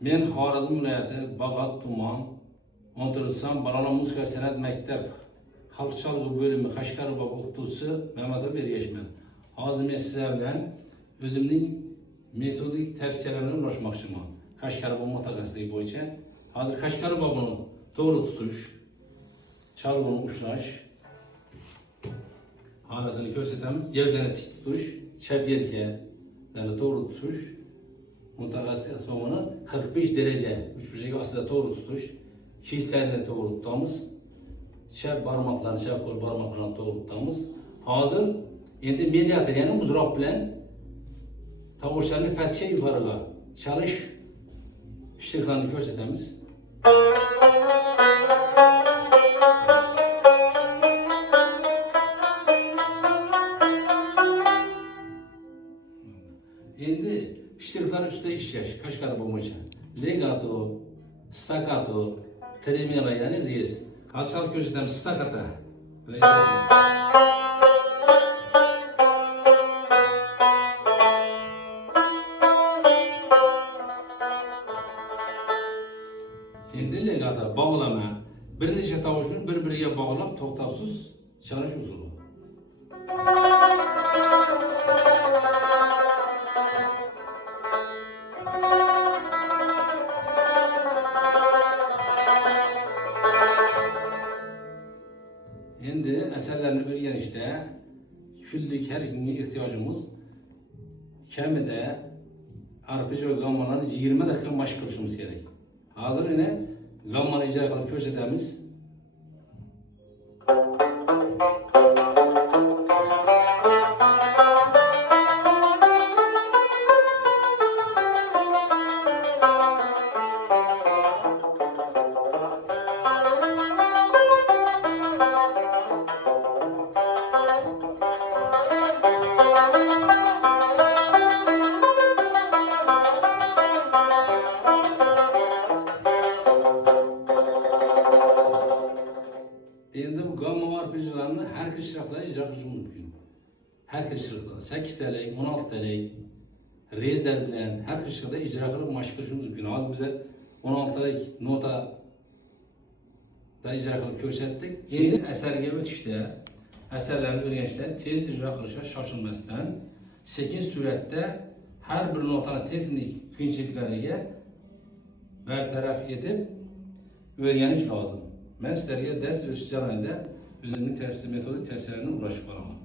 Men Xorazm viloyati Bag'at tuman 14 Balala Muzika san'at maktab xalq çalgı bölümü Qashqar bab o'qituvchisi Mamatov Ergashman. Hozir men sizlar bilan o'zimning metodik tavsiyalarimni ulashmoqchiman. Qashqar bab mutaxassisligi bo'yicha. Hozir Qashqar babini to'g'ri tutish, chalg'ini ushlash holatini ko'rsatamiz. Gavdani tik tutish, chap yelkani to'g'ri tutish, mutaxassis asbobini 45 derece 3 burchak ostida to'g'ri tutish, kislarini to'g'ri tutamiz. Chap barmoqlarni, chap qo'l barmoqlarini to'g'ri tutamiz. Hozir endi mediator, ya'ni muzroq bilan tovushlarni pastga yuqoriga chalish ishtiroklarini ko'rsatamiz. Endi ishtiroklar ustida ishlash Qashqar bo'yicha legato, staccato, tremolo, ya'ni res. Hozir ko'rsatamiz staccato. Endi legato bog'lama. Bir necha tovushni bir-biriga bog'lab to'xtovsiz chalish usuli. Endi asarlarni o'rganishda kunlik har kunga ehtiyojimiz kamida arpej va gammalarni 20 daqiqa mashq qilishimiz kerak. Hozir yana gammani ijro qilib ko'rsatamiz. Endi bu gamma arpejlarni har bir ishtiroqda ijro qilish mumkin. Har bir ishtiroqda 8 talik, 16 talik rezer bilan har bir ishtiroqda ijro qilib mashq qilish mumkin. Hozir biz 16 talik nota da ijro qilib ko'rsatdik. Endi asarga o'tishda, asarlarni o'rganishda tez ijro qilishga shoshilmasdan, sekin suratda har bir notani texnik qiyinchiliklariga bartaraf etib o'rganish lozim. Ben sizlerge ders ölçü jarayonida o'zimning metodik tavsiyalarimni ulashib boraman.